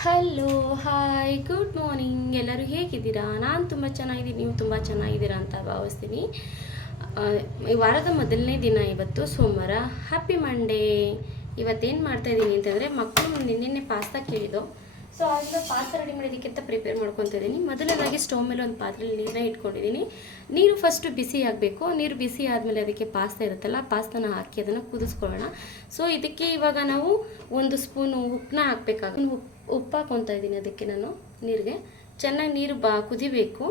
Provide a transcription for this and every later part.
Hello hi good morning. ಎಲ್ಲರೂ ಹೇಗಿದ್ದೀರಾ? ನಾನು ತುಂಬ ಚೆನ್ನಾಗಿದ್ದೀನಿ, ನೀವು ತುಂಬ ಚೆನ್ನಾಗಿದ್ದೀರಾ ಅಂತ ಭಾವಿಸ್ತೀನಿ. ಈ ವಾರದ ಮೊದಲನೇ ದಿನ ಇವತ್ತು ಸೋಮವಾರ. Happy Monday. ಇವತ್ತೇನು ಮಾಡ್ತಾಯಿದ್ದೀನಿ ಅಂತಂದರೆ, ಮಕ್ಕಳು ನಿನ್ನೆ ಪಾಸ್ತಾ ಕೇಳಿದ್ದು. ಸೊ ಅದನ್ನ ಪಾಸ್ತಾ ರೆಡಿ ಮಾಡೋದಕ್ಕೆ ಅಂತ ಪ್ರಿಪೇರ್ ಮಾಡ್ಕೊತಾ ಇದ್ದೀನಿ. ಮೊದಲನೇದಾಗಿ ಸ್ಟವ್ ಮೇಲೆ ಒಂದು ಪಾತ್ರೆಯಲ್ಲಿ ನೀರನ್ನ ಇಟ್ಕೊಂಡಿದ್ದೀನಿ. ನೀರು ಫಸ್ಟು ಬಿಸಿ ಆಗಬೇಕು. ನೀರು ಬಿಸಿ ಆದಮೇಲೆ ಅದಕ್ಕೆ ಪಾಸ್ತಾ ಇರುತ್ತಲ್ಲ, ಪಾಸ್ತಾನ ಹಾಕಿ ಅದನ್ನು ಕುದಿಸ್ಕೊಳ್ಳೋಣ. ಸೊ ಇದಕ್ಕೆ ಇವಾಗ ನಾವು 1 ಸ್ಪೂನು ಉಪ್ಪನ್ನ ಹಾಕಬೇಕಾಗುತ್ತೆ. ಉಪ್ಪು ಹಾಕ್ಕೊತಾ ಇದ್ದೀನಿ ಅದಕ್ಕೆ ನಾನು ನೀರಿಗೆ. ಚೆನ್ನಾಗಿ ನೀರು ಕುದಿಬೇಕು.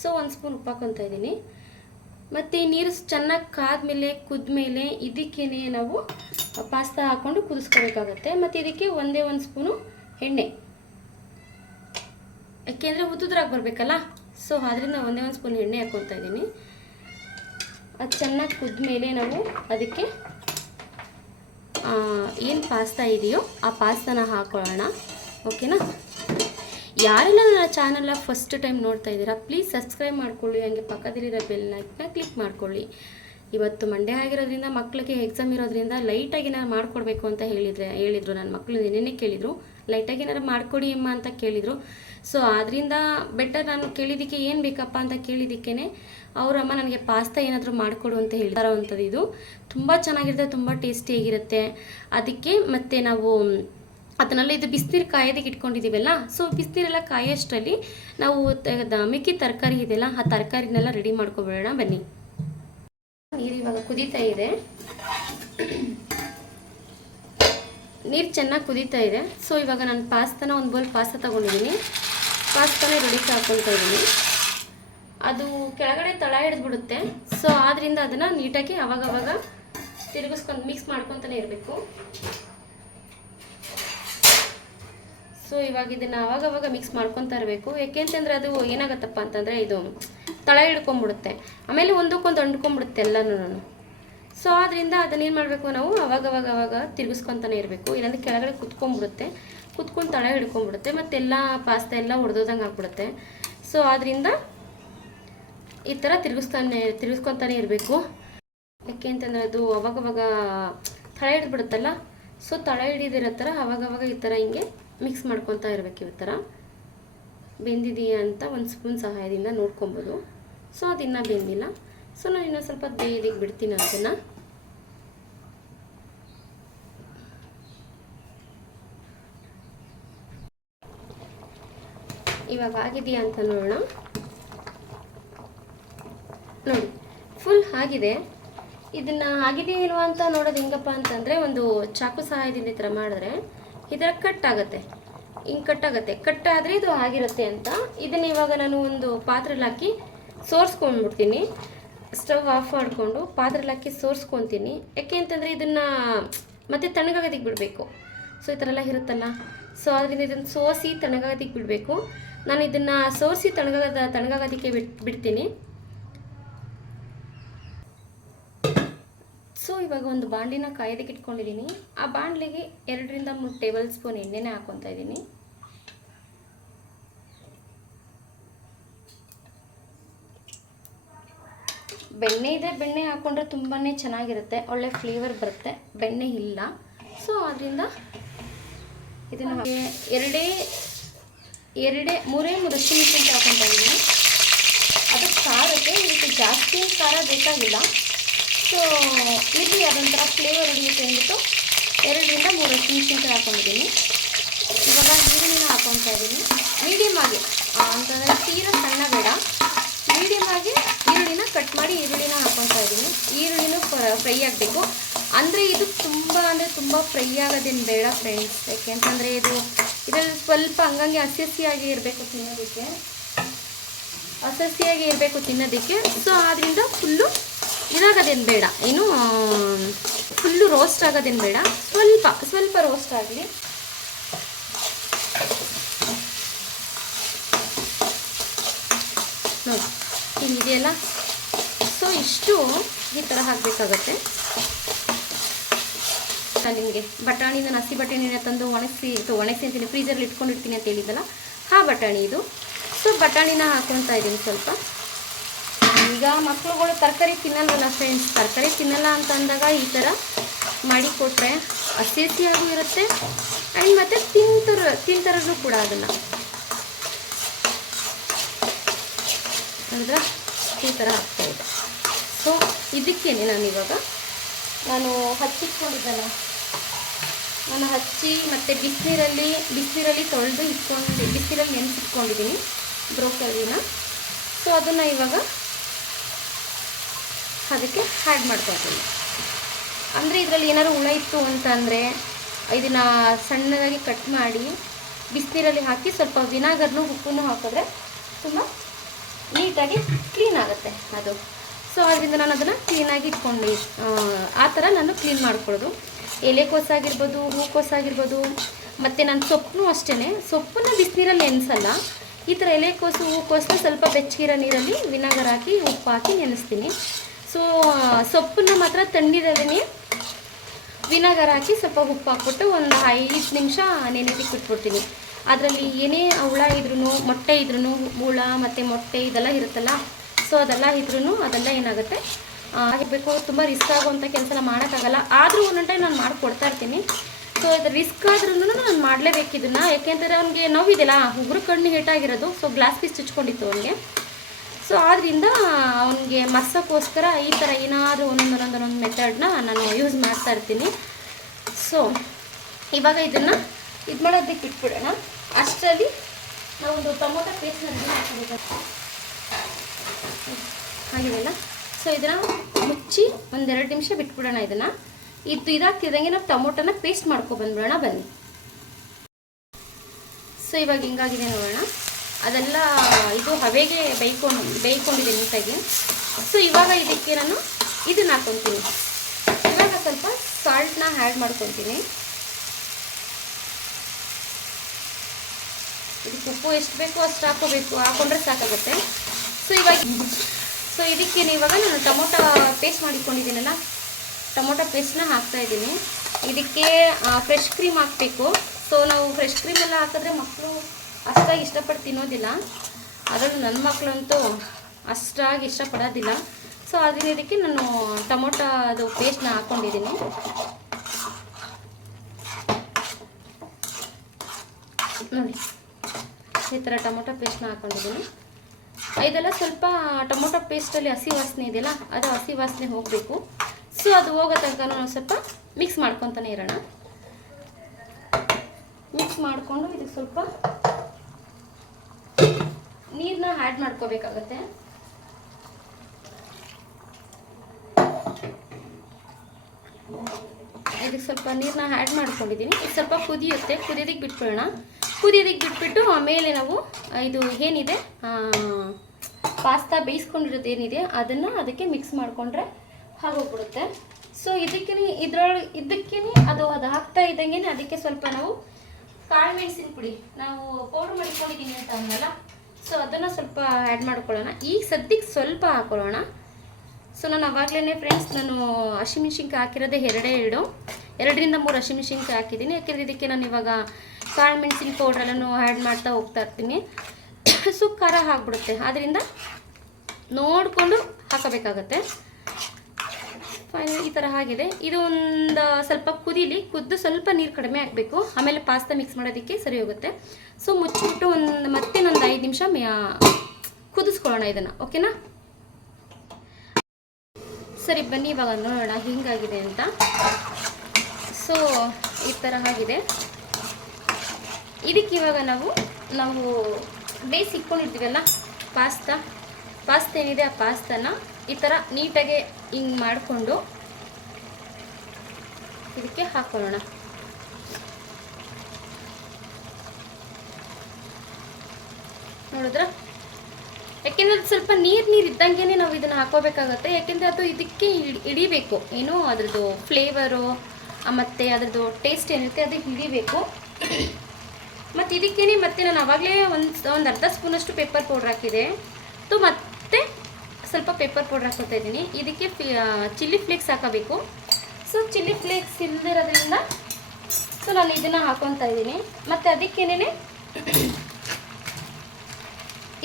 ಸೊ 1 ಸ್ಪೂನ್ ಉಪ್ಪು ಹಾಕ್ಕೊತಾ ಇದ್ದೀನಿ. ಮತ್ತು ಈ ನೀರು ಚೆನ್ನಾಗಿ ಕಾದ್ಮೇಲೆ ಕುದ್ಮೇಲೆ ಇದಕ್ಕೇ ನಾವು ಪಾಸ್ತಾ ಹಾಕ್ಕೊಂಡು ಕುದಿಸ್ಕೋಬೇಕಾಗತ್ತೆ. ಮತ್ತು ಇದಕ್ಕೆ 1 ಸ್ಪೂನು ಎಣ್ಣೆ, ಯಾಕೆಂದರೆ ಉದ್ದುದ್ರಾಗಿ ಬರಬೇಕಲ್ಲ. ಸೊ ಅದರಿಂದ 1 ಸ್ಪೂನ್ ಎಣ್ಣೆ ಹಾಕ್ಕೊತಾ ಇದ್ದೀನಿ. ಅದು ಚೆನ್ನಾಗಿ ಕುದ್ಮೇಲೆ ನಾವು ಅದಕ್ಕೆ ಏನು ಪಾಸ್ತಾ ಇದೆಯೋ ಆ ಪಾಸ್ತಾನ ಹಾಕೊಳ್ಳೋಣ. ಓಕೆನಾ? ಯಾರೆಲ್ಲ ನನ್ನ ಚಾನಲ್ನ ಫಸ್ಟ್ ಟೈಮ್ ನೋಡ್ತಾ ಇದ್ದೀರಾ, ಪ್ಲೀಸ್ ಸಬ್ಸ್ಕ್ರೈಬ್ ಮಾಡ್ಕೊಳ್ಳಿ. ಹಂಗೆ ಪಕ್ಕದಲ್ಲಿರೋ ಬೆಲ್ನ ಕ್ಲಿಕ್ ಮಾಡ್ಕೊಳ್ಳಿ. ಇವತ್ತು ಮಂಡೇ ಆಗಿರೋದ್ರಿಂದ ಮಕ್ಕಳಿಗೆ ಎಕ್ಸಾಮ್ ಇರೋದ್ರಿಂದ ಲೈಟಾಗಿ ಏನಾರು ಮಾಡಿಕೊಡ್ಬೇಕು ಅಂತ ಹೇಳಿದರು ನನ್ನ ಮಕ್ಕಳು. ನಿನ್ನೆ ಕೇಳಿದರು, ಲೈಟಾಗಿ ಏನಾರು ಮಾಡಿಕೊಡಿ ಅಮ್ಮ ಅಂತ ಕೇಳಿದರು. ಸೊ ಆದ್ದರಿಂದ ಬೆಟರ್ ನಾನು ಕೇಳಿದ್ದಕ್ಕೆ ಏನು ಬೇಕಪ್ಪ ಅಂತ ಕೇಳಿದ್ದಕ್ಕೇ ಅವರಮ್ಮ ನನಗೆ ಪಾಸ್ತಾ ಏನಾದರೂ ಮಾಡಿಕೊಡು ಅಂತ ಹೇಳ್ತಾರಂಥದ್ದು. ಇದು ತುಂಬ ಚೆನ್ನಾಗಿರುತ್ತೆ, ತುಂಬ ಟೇಸ್ಟಿಯಾಗಿರುತ್ತೆ. ಅದಕ್ಕೆ ಮತ್ತು ನಾವು ಅದನ್ನೆಲ್ಲ ಇದು ಬಿಸಿನೀರು ಕಾಯೋದಕ್ಕೆ ಇಟ್ಕೊಂಡಿದ್ದೀವಲ್ಲ, ಸೊ ಬಿಸಿನೀರೆಲ್ಲ ಕಾಯೋಷ್ಟರಲ್ಲಿ ನಾವು ಮಿಕ್ಕಿ ತರಕಾರಿ ಇದೆಯಲ್ಲ, ಆ ತರಕಾರಿನೆಲ್ಲ ರೆಡಿ ಮಾಡ್ಕೊಬೇಡ ಬನ್ನಿ. ನೀರು ಇವಾಗ ಕುದೀತಾ ಇದೆ, ನೀರು ಚೆನ್ನಾಗಿ ಕುದೀತಾ ಇದೆ. ಸೊ ಇವಾಗ ನಾನು ಪಾಸ್ತಾನ ಒಂದು ಬೌಲ್ ಪಾಸ್ತಾ ತೊಗೊಂಡಿದ್ದೀನಿ. ಪಾಸ್ತಾನೇ ರೆಡಿಗೆ ಹಾಕ್ಕೊಳ್ತಾ ಇದ್ದೀನಿ. ಅದು ಕೆಳಗಡೆ ತಳ ಹಿಡಿದ್ಬಿಡುತ್ತೆ. ಸೊ ಆದ್ದರಿಂದ ಅದನ್ನು ನೀಟಾಗಿ ಅವಾಗವಾಗ ತಿರುಗಿಸ್ಕೊಂಡು ಮಿಕ್ಸ್ ಮಾಡ್ಕೊತಾನೆ ಇರಬೇಕು. ಸೊ ಇವಾಗ ಇದನ್ನು ಅವಾಗವಾಗ ಮಿಕ್ಸ್ ಮಾಡ್ಕೊತಾ ಇರಬೇಕು. ಯಾಕೆಂತಂದರೆ ಅದು ಏನಾಗುತ್ತಪ್ಪ ಅಂತಂದರೆ ಇದು ತಳ ಹಿಡ್ಕೊಂಬಿಡುತ್ತೆ, ಆಮೇಲೆ ಒಂದಕ್ಕೊಂದು ಅಂಡ್ಕೊಂಬಿಡುತ್ತೆ ಎಲ್ಲನೂ. ಸೊ ಆದ್ದರಿಂದ ಅದನ್ನೇನು ಮಾಡಬೇಕು, ನಾವು ಅವಾಗ ತಿರುಗಿಸ್ಕೊತಾನೆ ಇರಬೇಕು. ಇಲ್ಲಾಂದರೆ ಕೆಳಗಡೆ ಕುತ್ಕೊಂಡು ತಳ ಹಿಡ್ಕೊಂಬಿಡುತ್ತೆ, ಮತ್ತೆಲ್ಲ ಪಾಸ್ತಾ ಎಲ್ಲ ಹೊಡೆದೋದಂಗೆ ಆಗ್ಬಿಡುತ್ತೆ. ಸೊ ಆದ್ದರಿಂದ ಈ ಥರ ತಿರುಗಿಸ್ಕೊತಾನೆ ಇರಬೇಕು. ಯಾಕೆ ಅಂತಂದರೆ ಅದು ಅವಾಗವಾಗ ತಳ ಹಿಡಿದ್ಬಿಡುತ್ತಲ್ಲ. ಸೊ ತಳ ಹಿಡಿದಿರೋ ಥರ ಅವಾಗವಾಗ ಈ ಥರ ಹಿಂಗೆ ಮಿಕ್ಸ್ ಮಾಡ್ಕೊತಾ ಇರಬೇಕು. ಈ ಥರ ಬೆಂದಿದೆಯಾ ಅಂತ 1 ಸ್ಪೂನ್ ಸಹಾಯದಿಂದ ನೋಡ್ಕೊಬೋದು. ಸೊ ಅದು ಇನ್ನೂ ಬೆಂದಿಲ್ಲ. ಸೊ ನಾನು ಇನ್ನೂ ಸ್ವಲ್ಪ ಬೇಯೋದಕ್ಕೆ ಬಿಡ್ತೀನಿ ಅದನ್ನು. ಇವಾಗ ಆಗಿದೆಯಾ ಅಂತ ನೋಡೋಣ. ನೋಡಿ, ಫುಲ್ ಆಗಿದೆ. ಇದನ್ನು ಆಗಿದೆಯಾ ಇಲ್ವಾ ಅಂತ ನೋಡೋದು ಹೆಂಗಪ್ಪ ಅಂತಂದರೆ, ಒಂದು ಚಾಕು ಸಹಾಯದಿಂದ ಈ ಥರ ಮಾಡಿದ್ರೆ ಈ ಥರ ಕಟ್ ಆಗುತ್ತೆ, ಹಿಂಗೆ ಕಟ್ಟಾದರೆ ಇದು ಆಗಿರುತ್ತೆ ಅಂತ. ಇದನ್ನು ಇವಾಗ ನಾನು ಒಂದು ಪಾತ್ರೆಯಲ್ಲಿ ಹಾಕಿ ಸೋರಿಸ್ಕೊಂಡ್ಬಿಡ್ತೀನಿ. ಸ್ಟವ್ ಆಫ್ ಮಾಡಿಕೊಂಡು ಪಾತ್ರೆಯಲ್ಲಿ ಹಾಕಿ ಸೋರಿಸ್ಕೊತೀನಿ. ಯಾಕೆ ಅಂತಂದರೆ ಇದನ್ನು ಮತ್ತೆ ತಣ್ಣಗಾಗೋದಕ್ಕೆ ಬಿಡಬೇಕು. ಸೊ ಈ ಥರ ಎಲ್ಲ ಇರುತ್ತಲ್ಲ, ಸೊ ಅದರಿಂದ ಇದನ್ನು ಸೋಸಿ ತಣ್ಣಗಾಗೋದಕ್ಕೆ ಬಿಡಬೇಕು. ನಾನು ಇದನ್ನು ಸೋರಿಸಿ ತಣ್ಣಗಾಗೋದಕ್ಕೆ ಬಿಡ್ತೀನಿ. ಸೊ ಇವಾಗ ಒಂದು ಬಾಣಲಿನ ಕಾಯೋದಕ್ಕೆ ಇಟ್ಕೊಂಡಿದ್ದೀನಿ. ಆ ಬಾಣಲಿಗೆ 2 ರಿಂದ 3 ಟೇಬಲ್ ಸ್ಪೂನ್ ಎಣ್ಣೆನೇ ಹಾಕ್ಕೊತಾ ಇದ್ದೀನಿ. ಬೆಣ್ಣೆ ಇದೆ, ಬೆಣ್ಣೆ ಹಾಕ್ಕೊಂಡ್ರೆ ತುಂಬಾ ಚೆನ್ನಾಗಿರುತ್ತೆ, ಒಳ್ಳೆ ಫ್ಲೇವರ್ ಬರುತ್ತೆ. ಬೆಣ್ಣೆ ಇಲ್ಲ, ಸೊ ಅದರಿಂದ ಇದನ್ನು 3 ಹಸಿಮೆಣಸಿನಕಾಯಿ ಹಾಕ್ಕೊತಾ ಇದ್ದೀನಿ. ಅದು ಖಾರಕ್ಕೆ ಇದಕ್ಕೆ ಜಾಸ್ತಿ ಖಾರ ಬೇಕಾಗಿಲ್ಲ. ಸೊ ಇಲ್ಲಿ ಅದೊಂಥರ ಫ್ಲೇವರ್ ಹೊಡೆಯುತ್ತೆ ಅಂದ್ಬಿಟ್ಟು 2 ರಿಂದ 3 ಹಸಿಮೆಣಸಿನಕಾಯಿ ಹಾಕ್ಕೊಂಡಿದ್ದೀನಿ. ಇವಾಗ ಈರುಳ್ಳಿನ ಹಾಕ್ಕೊತಾ ಇದ್ದೀನಿ. ಮೀಡಿಯಮ್ ಆಗಿ ಅಂತಂದರೆ ತೀರಾ ಸಣ್ಣ ಬೇಡ, ಮೀಡಿಯಮ್ ಆಗಿ ಈರುಳ್ಳಿನ ಕಟ್ ಮಾಡಿ ಈರುಳ್ಳಿನ ಹಾಕ್ಕೊತಾ ಇದ್ದೀನಿ. ಈರುಳ್ಳಿನೂ ಫ್ರೈ ಆಗಬೇಕು. ಅಂದರೆ ಇದು ತುಂಬ ಫ್ರೈ ಆಗೋದೇನು ಬೇಡ ಫ್ರೆಂಡ್ಸ್. ಯಾಕೆಂತಂದರೆ ಇದರಲ್ಲಿ ಸ್ವಲ್ಪ ಹಂಗಂಗೆ ಹಸಿಯಾಗಿ ಇರಬೇಕು ತಿನ್ನೋದಕ್ಕೆ. ಸೊ ಆದ್ದರಿಂದ ಫುಲ್ಲು ಇದಾಗೋದೇನು ಬೇಡ, ಏನು ಫುಲ್ಲು ರೋಸ್ಟ್ ಆಗೋದೇನು ಬೇಡ, ಸ್ವಲ್ಪ ರೋಸ್ಟ್ ಆಗಲಿ. ನೋಡಿ ಹಿಂಗಿದೆಯಲ್ಲ. ಸೊ ಇಷ್ಟು ಈ ಥರ ಹಾಕಬೇಕಾಗತ್ತೆ. ನಾನು ನಿಮಗೆ ಬಟಾಣಿನ ಹಸಿ ಬಟಾಣಿನ ತಂದು ಒಣಗಿಸಿ ಅಂತೀನಿ, ಫ್ರೀಜರಲ್ಲಿ ಇಟ್ಕೊಂಡಿರ್ತೀನಿ ಅಂತ ಹೇಳಿದ್ದಲ್ಲ, ಆ ಬಟಾಣಿ ಇದು. ಸೊ ಬಟಾಣಿನ ಹಾಕ್ಕೊತಾ ಇದ್ದೀನಿ ಸ್ವಲ್ಪ. ಈಗ ಮಕ್ಕಳುಗಳು ತರಕಾರಿ ತಿನ್ನಲ್ವಲ್ಲ ಫ್ರೆಂಡ್ಸ್, ತರಕಾರಿ ತಿನ್ನಲ್ಲ ಅಂತ ಅಂದಾಗ ಈ ಥರ ಮಾಡಿ ಕೊಟ್ಟರೆ ಹಸಿಯಾಗೂ ಇರುತ್ತೆ, ಆ್ಯಂಡ್ ಮತ್ತು ತಿಂತಾರೂ ಕೂಡ ಅದನ್ನು ಅಂದರೆ ಈ ಥರ ಹಾಕ್ತಾಯಿದ್ದೆ. ಸೊ ಇದಕ್ಕೇನೆ ನಾನು ಹಚ್ಚಿಟ್ಕೊಂಡಿದ್ದಲ್ಲ, ನಾನು ಹಚ್ಚಿ ಮತ್ತು ಬಿಸಿನೀರಲ್ಲಿ ತೊಳೆದು ಬಿಸಿನೀರಲ್ಲಿ ನೆನೆಸಿಟ್ಕೊಂಡಿದ್ದೀನಿ ಬ್ರೋಕೊಲಿನ. ಸೊ ಅದನ್ನು ಇವಾಗ ಅದಕ್ಕೆ ಆ್ಯಡ್ ಮಾಡ್ಕೊಳ್ತೀನಿ. ಅಂದರೆ ಇದರಲ್ಲಿ ಏನಾದ್ರು ಹುಳ ಇತ್ತು ಅಂತಂದರೆ ಇದನ್ನು ಸಣ್ಣದಾಗಿ ಕಟ್ ಮಾಡಿ ಬಿಸಿನೀರಲ್ಲಿ ಹಾಕಿ ಸ್ವಲ್ಪ ವಿನಾಗರ್ನು ಉಪ್ಪನ್ನು ಹಾಕಿದ್ರೆ ತುಂಬ ನೀಟಾಗಿ ಕ್ಲೀನ್ ಆಗುತ್ತೆ ಅದು. ಸೊ ಅದರಿಂದ ನಾನು ಅದನ್ನು ಕ್ಲೀನಾಗಿ ಇಟ್ಕೊಂಡು ಆ ಥರ ನಾನು ಕ್ಲೀನ್ ಮಾಡ್ಕೊಳ್ಳೋದು. ಎಲೆಕೋಸಾಗಿರ್ಬೋದು, ಹೂಕೋಸಾಗಿರ್ಬೋದು, ಮತ್ತು ನಾನು ಸೊಪ್ಪು ಅಷ್ಟೇ, ಸೊಪ್ಪನ್ನು ಬಿಸಿನೀರಲ್ಲಿ ನೆನೆಸಲ್ಲ. ಈ ಥರ ಎಲೆಕೋಸು ಹೂಕೋಸನ್ನ ಸ್ವಲ್ಪ ಬೆಚ್ಚಗಿರೋ ನೀರಲ್ಲಿ ವಿನಾಗರ್ ಹಾಕಿ ಉಪ್ಪು ಹಾಕಿ ನೆನೆಸ್ತೀನಿ. ಸೊ ಸೊಪ್ಪನ್ನು ಮಾತ್ರ ತಣ್ಣೀರಲ್ಲೇ ವಿನಾಗರ್ ಹಾಕಿ ಸ್ವಲ್ಪ ಉಪ್ಪು ಹಾಕ್ಬಿಟ್ಟು ಒಂದು 5 ನಿಮಿಷ ನೆನೆದಕ್ಕೆ ಬಿಟ್ಬಿಡ್ತೀನಿ. ಅದರಲ್ಲಿ ಏನೇ ಹುಳ ಇದ್ರೂ, ಮೊಟ್ಟೆ ಇದ್ರೂ, ಹುಳ ಮತ್ತು ಮೊಟ್ಟೆ ಇದೆಲ್ಲ ಇರುತ್ತಲ್ಲ, ಸೊ ಅದೆಲ್ಲ ಇದ್ರೂ ಅದೆಲ್ಲ ಏನಾಗುತ್ತೆ ಆಗಬೇಕು. ತುಂಬ ರಿಸ್ಕ್ ಆಗುವಂಥ ಕೆಲಸನ ಮಾಡೋಕ್ಕಾಗಲ್ಲ, ಆದರೂ ಒಂದೊಂದು ಟೈಮ್ ನಾನು ಮಾಡಿಕೊಡ್ತಾ ಇರ್ತೀನಿ. ಸೊ ಇದು ರಿಸ್ಕ್ ಆದ್ರೂ ನಾನು ಮಾಡಲೇಬೇಕು ಇದನ್ನು. ಯಾಕೆಂದರೆ ಅವನಿಗೆ ನೋವಿದೆಯಲ್ಲ, ಉಗುರು ಕಣ್ಣು ಹೇಟಾಗಿರೋದು, ಸೊ ಗ್ಲಾಸ್ ಪೀಸ್ ಚುಚ್ಕೊಂಡಿತ್ತು ಅವನಿಗೆ. ಸೊ ಆದ್ದರಿಂದ ಅವನಿಗೆ ಮರ್ಸೋಕ್ಕೋಸ್ಕರ ಈ ಥರ ಏನಾದರೂ ಒಂದೊಂದು ಮೆಥಡ್ನ ನಾನು ಯೂಸ್ ಮಾಡ್ತಾ ಇರ್ತೀನಿ. ಸೊ ಇವಾಗ ಇದನ್ನು ಮಾಡೋದಕ್ಕೆ ಬಿಟ್ಬಿಡೋಣ. ಅಷ್ಟರಲ್ಲಿ ನಾವೊಂದು ಟೊಮೊಟೊ ಪೇಸ್ಟ್ನ ರೆಡಿ ಮಾಡ್ಕೊಬೇಕು ಆಗಿದೆಯಲ್ಲ. ಸೊ ಇದನ್ನು ಮುಚ್ಚಿ 1-2 ನಿಮಿಷ ಬಿಟ್ಬಿಡೋಣ. ಇದನ್ನು ಇದಾಗ್ತಿದ್ದಂಗೆ ನಾವು ಟೊಮೊಟೊನ ಪೇಸ್ಟ್ ಮಾಡ್ಕೊಬಂದ್ಬಿಡೋಣ ಬನ್ನಿ. ಸೊ ಇವಾಗ ಹಿಂಗಾಗಿದೆ ನೋಡೋಣ. ಅದೆಲ್ಲ ಇದು ಹವೆಗೆ ಬೇಯ್ಕೊಂಡಿದೆ ನೀಟಾಗಿ. ಸೊ ಇವಾಗ ಇದಕ್ಕೆ ನಾನು ಇದನ್ನು ಹಾಕ್ಕೊತೀನಿ. ಇವಾಗ ಸ್ವಲ್ಪ ಸಾಲ್ಟ್ನ ಆ್ಯಡ್ ಮಾಡ್ಕೊತೀನಿ. ಇದಕ್ಕೆ ಉಪ್ಪು ಎಷ್ಟು ಬೇಕೋ ಅಷ್ಟು ಹಾಕ್ಕೊಂಡ್ರೆ ಸಾಕಾಗುತ್ತೆ. ಸೊ ಇದಕ್ಕೆ ಇವಾಗ ನಾನು ಟೊಮೊಟೊ ಪೇಸ್ಟ್ ಮಾಡಿಕೊಂಡಿದ್ದೀನಲ್ಲ, ಟೊಮೊಟೊ ಪೇಸ್ಟ್ನ ಹಾಕ್ತಾಯಿದ್ದೀನಿ. ಇದಕ್ಕೆ ಫ್ರೆಶ್ ಕ್ರೀಮ್ ಹಾಕಬೇಕು. ಸೊ ನಾವು ಫ್ರೆಶ್ ಕ್ರೀಮೆಲ್ಲ ಹಾಕಿದ್ರೆ ಮಕ್ಕಳು ಅಷ್ಟಾಗಿ ಇಷ್ಟಪಟ್ಟು ತಿನ್ನೋದಿಲ್ಲ, ಅದರಲ್ಲೂ ನನ್ನ ಮಕ್ಕಳಂತೂ ಅಷ್ಟಾಗಿ ಇಷ್ಟಪಡೋದಿಲ್ಲ. ಸೊ ಅದರಿಂದ ಇದಕ್ಕೆ ನಾನು ಟೊಮೊಟೊದು ಪೇಸ್ಟ್ನ ಹಾಕ್ಕೊಂಡಿದ್ದೀನಿ. ನೋಡಿ ಈ ಥರ ಟೊಮೊಟೊ ಪೇಸ್ಟ್ನ ಹಾಕ್ಕೊಂಡಿದ್ದೀನಿ. ಇದೆಲ್ಲ ಸ್ವಲ್ಪ ಟೊಮೊಟೊ ಪೇಸ್ಟಲ್ಲಿ ಹಸಿ ವಾಸನೆ ಇದೆಯಲ್ಲ, ಅದು ಹಸಿ ವಾಸನೆ ಹೋಗಬೇಕು. ಸೊ ಅದು ಹೋಗೋ ತನಕ ನಾವು ಸ್ವಲ್ಪ ಮಿಕ್ಸ್ ಮಾಡ್ಕೊತಾನೆ ಇರೋಣ. ಮಿಕ್ಸ್ ಮಾಡಿಕೊಂಡು ಇದಕ್ಕೆ ಸ್ವಲ್ಪ ನೀರನ್ನ ಆ್ಯಡ್ ಮಾಡ್ಕೋಬೇಕಾಗತ್ತೆ. ಇದಕ್ಕೆ ಸ್ವಲ್ಪ ನೀರನ್ನ ಆ್ಯಡ್ ಮಾಡ್ಕೊಂಡಿದ್ದೀನಿ. ಇದು ಸ್ವಲ್ಪ ಕುದಿಯೋದಕ್ಕೆ ಬಿಟ್ಬಿಡೋಣ. ಬಿಟ್ಬಿಟ್ಟು ಆಮೇಲೆ ನಾವು ಇದು ಏನಿದೆ ಪಾಸ್ತಾ ಬೇಯಿಸ್ಕೊಂಡಿರೋದು ಏನಿದೆ ಅದನ್ನು ಅದಕ್ಕೆ ಮಿಕ್ಸ್ ಮಾಡಿಕೊಂಡ್ರೆ ಆಗೋಗ್ಬಿಡುತ್ತೆ. ಸೊ ಇದಕ್ಕೆ ಅದು ಹಾಕ್ತಾ ಇದ್ದಂಗೆ ಅದಕ್ಕೆ ಸ್ವಲ್ಪ ನಾವು ಕಾಳು ಮೆಣಸಿನ ಪುಡಿ ನಾವು ಪೌಡ್ರ್ ಮಾಡ್ಕೊಂಡಿದ್ದೀನಿ ಅಂತ ಅಂದಲ್ಲ, ಸೊ ಅದನ್ನು ಸ್ವಲ್ಪ ಆ್ಯಡ್ ಮಾಡ್ಕೊಳ್ಳೋಣ. ಈಗ ಸದ್ಯಕ್ಕೆ ಸ್ವಲ್ಪ ಹಾಕೊಳ್ಳೋಣ. ಸೊ ನಾನು ಆವಾಗಲೇ ಫ್ರೆಂಡ್ಸ್ ನಾನು ಹಸಿಮೆಣ್ಸಿನ್ಕಾಯಿ ಹಾಕಿರೋದೇ 2-3 ಹಸಿಮೆಣ್ಸಿನ್ಕಾಯಿ ಹಾಕಿದ್ದೀನಿ. ಯಾಕೆಂದರೆ ಇದಕ್ಕೆ ನಾನು ಇವಾಗ ಕಾಳು ಮೆಣಸಿನ ಪೌಡ್ರೆಲ್ಲನೂ ಆ್ಯಡ್ ಮಾಡ್ತಾ ಹೋಗ್ತಾ ಇರ್ತೀನಿ. ಸೊ ಖಾರ ಆಗಿಬಿಡುತ್ತೆ, ಆದ್ದರಿಂದ ನೋಡಿಕೊಂಡು ಹಾಕಬೇಕಾಗತ್ತೆ. ಫೈನಲ್ ಈ ಥರ ಆಗಿದೆ. ಇದು ಒಂದು ಸ್ವಲ್ಪ ಕುದ್ದು ಸ್ವಲ್ಪ ನೀರು ಕಡಿಮೆ ಹಾಕಬೇಕು. ಆಮೇಲೆ ಪಾಸ್ತಾ ಮಿಕ್ಸ್ ಮಾಡೋದಕ್ಕೆ ಸರಿ ಹೋಗುತ್ತೆ. ಸೊ ಮುಚ್ಚಿಬಿಟ್ಟು ಮತ್ತೆ 5 ನಿಮಿಷ ಕುದಿಸ್ಕೊಳ್ಳೋಣ ಇದನ್ನು. ಓಕೆನಾ? ಸರಿ ಬನ್ನಿ ಇವಾಗ ನೋಡೋಣ ಹಿಂಗಾಗಿದೆ ಅಂತ. ಸೊ ಈ ಥರ ಆಗಿದೆ. ಇದಕ್ಕೆ ಇವಾಗ ನಾವು ಬೇಯಿಸಿ ಇಟ್ಕೊಂಡಿರ್ತೀವಲ್ಲ ಪಾಸ್ತಾ ಏನಿದೆ, ಆ ಪಾಸ್ತಾನ ಈ ಥರ ನೀಟಾಗಿ ಹಿಂಗೆ ಮಾಡಿಕೊಂಡು ಇದಕ್ಕೆ ಹಾಕೊಳ್ಳೋಣ. ನೋಡಿದ್ರ? ಯಾಕೆಂದರೆ ಅದು ಸ್ವಲ್ಪ ನೀರು ಇದ್ದಂಗೆ ನಾವು ಇದನ್ನು ಹಾಕೋಬೇಕಾಗತ್ತೆ. ಯಾಕೆಂದರೆ ಅದು ಇದಕ್ಕೆ ಹಿಡಿಬೇಕು, ಏನೋ ಅದ್ರದ್ದು ಫ್ಲೇವರು ಮತ್ತು ಅದ್ರದ್ದು ಟೇಸ್ಟ್ ಏನಿರುತ್ತೆ ಅದು ಹಿಡಿಬೇಕು. ಮತ್ತು ಇದಕ್ಕೇನೆ ಮತ್ತೆ ನಾನು ಆವಾಗಲೇ ಒಂದು ಅರ್ಧ ಸ್ಪೂನಷ್ಟು ಪೆಪ್ಪರ್ ಪೌಡ್ರ್ ಹಾಕಿದೆ. ಮತ್ತೆ ಸ್ವಲ್ಪ ಪೆಪ್ಪರ್ ಪೌಡ್ರ್ ಹಾಕೋತಾ ಇದ್ದೀನಿ. ಇದಕ್ಕೆ ಚಿಲ್ಲಿ ಫ್ಲೇಕ್ಸ್ ಹಾಕಬೇಕು. ಸೊ ಚಿಲ್ಲಿ ಫ್ಲೇಕ್ಸ್ ಇಲ್ಲದಿರೋದ್ರಿಂದ ಸೊ ನಾನು ಇದನ್ನು ಹಾಕೊತಾ ಇದ್ದೀನಿ. ಮತ್ತು ಅದಕ್ಕೇನೆ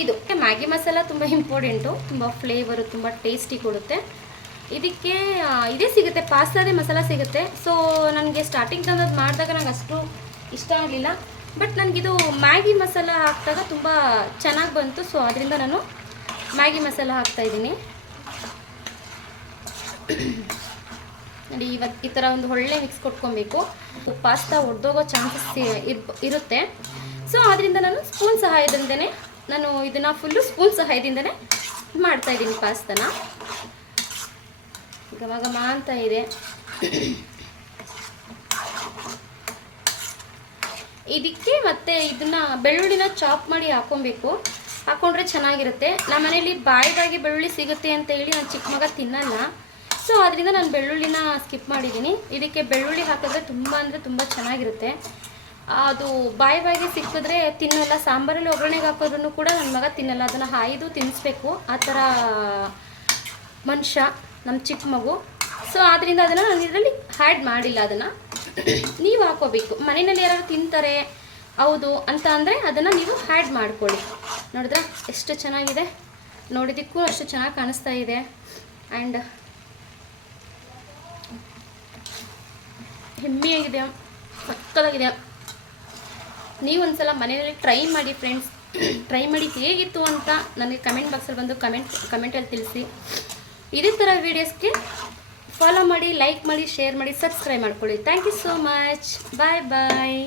ಇದು ಮ್ಯಾಗಿ ಮಸಾಲ ತುಂಬ ಇಂಪಾರ್ಟೆಂಟು, ತುಂಬ ಫ್ಲೇವರು, ತುಂಬ ಟೇಸ್ಟಿ ಕೊಡುತ್ತೆ. ಇದಕ್ಕೆ ಇದೇ ಸಿಗುತ್ತೆ, ಪಾಸ್ತಾದೇ ಮಸಾಲ ಸಿಗುತ್ತೆ. ಸೊ ನನಗೆ ಸ್ಟಾರ್ಟಿಂಗ್ ತಂದದ್ದು ಮಾಡಿದಾಗ ನಂಗೆ ಅಷ್ಟು ಇಷ್ಟ ಆಗಲಿಲ್ಲ. ಬಟ್ ನನಗಿದು ಮ್ಯಾಗಿ ಮಸಾಲ ಹಾಕಿದಾಗ ತುಂಬ ಚೆನ್ನಾಗಿ ಬಂತು. ಸೊ ಅದರಿಂದ ನಾನು ಮ್ಯಾಗಿ ಮಸಾಲ ಹಾಕ್ತಾಯಿದ್ದೀನಿ. ನೋಡಿ, ಇವತ್ತು ಈ ಥರ ಒಂದು ಒಳ್ಳೆ ಮಿಕ್ಸ್ ಕೊಟ್ಕೊಬೇಕು. ಪಾಸ್ತಾ ಒಡೆದೋಗೋ ಚಾನ್ಸಸ್ ಇರುತ್ತೆ. ಸೊ ಆದ್ದರಿಂದ ನಾನು ಸ್ಪೂನ್ ಸಹಾಯದಿಂದನೇ ನಾನು ಇದನ್ನು ಫುಲ್ಲು ಸ್ಪೂನ್ ಸಹಾಯದಿಂದನೇ ಮಾಡ್ತಾಯಿದ್ದೀನಿ ಪಾಸ್ತಾನ. ಘಮ ಘಮ ಅಂತ ಇದೆ. ಇದಕ್ಕೆ ಮತ್ತೆ ಇದನ್ನು ಬೆಳ್ಳುಳ್ಳಿನ ಚಾಪ್ ಮಾಡಿ ಹಾಕ್ಕೊಬೇಕು. ಹಾಕ್ಕೊಂಡ್ರೆ ಚೆನ್ನಾಗಿರುತ್ತೆ. ನಮ್ಮ ಮನೇಲಿ ಬಾಯಿಗಾಗಿ ಬೆಳ್ಳುಳ್ಳಿ ಸಿಗುತ್ತೆ ಅಂತ ಹೇಳಿ ನನ್ನ ಚಿಕ್ಕ ಮಗ ತಿನ್ನಲ್ಲ. ಸೊ ಅದರಿಂದ ನಾನು ಬೆಳ್ಳುಳ್ಳಿನ ಸ್ಕಿಪ್ ಮಾಡಿದ್ದೀನಿ. ಇದಕ್ಕೆ ಬೆಳ್ಳುಳ್ಳಿ ಹಾಕಿದ್ರೆ ತುಂಬ ಅಂದರೆ ತುಂಬ ಚೆನ್ನಾಗಿರುತ್ತೆ. ಅದು ಬಾಯಿಗೆ ಸಿಕ್ಕಿದ್ರೆ ತಿನ್ನಲ್ಲ. ಸಾಂಬಾರಲ್ಲಿ ಒಗ್ಗರಣೆಗೆ ಹಾಕೋದ್ರೂ ಕೂಡ ನನ್ನ ಮಗ ತಿನ್ನಲ್ಲ. ಅದನ್ನು ಹಾಯ್ದು ತಿನ್ನಿಸ್ಬೇಕು. ಆ ಥರ ಮನುಷ್ಯ ನಮ್ಮ ಚಿಕ್ಕ ಮಗು. ಸೊ ಆದ್ದರಿಂದ ಅದನ್ನು ನಾನು ಇದರಲ್ಲಿ ಆ್ಯಡ್ ಮಾಡಿಲ್ಲ. ಅದನ್ನು ನೀವು ಹಾಕೋಬೇಕು. ಮನೆಯಲ್ಲಿ ಯಾರು ತಿಂತಾರೆ ಹೌದು ಅಂತ ಅಂದರೆ ಅದನ್ನು ನೀವು ಆ್ಯಡ್ ಮಾಡ್ಕೊಳ್ಳಿ. ನೋಡಿದ್ರೆ ಎಷ್ಟು ಚೆನ್ನಾಗಿದೆ, ನೋಡಿದ್ದಕ್ಕೂ ಅಷ್ಟು ಚೆನ್ನಾಗಿ ಕಾಣಿಸ್ತಾ ಇದೆ. ಆ್ಯಂಡ್ ಹೆಮ್ಮೆಯಾಗಿದೆ, ಸಕ್ಕತ್ತಾಗಿದೆ. ನೀವು ಒಂದ್ಸಲ ಮನೆಯಲ್ಲಿ ಟ್ರೈ ಮಾಡಿ ಫ್ರೆಂಡ್ಸ್. ಟ್ರೈ ಮಾಡಿ ಹೇಗಿತ್ತು ಅಂತ ನನಗೆ ಕಮೆಂಟ್ ಬಾಕ್ಸಲ್ಲಿ ಬಂದು ಕಮೆಂಟಲ್ಲಿ ತಿಳಿಸಿ. ಇದೇ ಥರ ವೀಡಿಯೋಸ್ಗೆ ಫಾಲೋ ಮಾಡಿ, ಲೈಕ್ ಮಾಡಿ, ಶೇರ್ ಮಾಡಿ, ಸಬ್ಸ್ಕ್ರೈಬ್ ಮಾಡ್ಕೊಳ್ಳಿ. Thank you so much. Bye bye.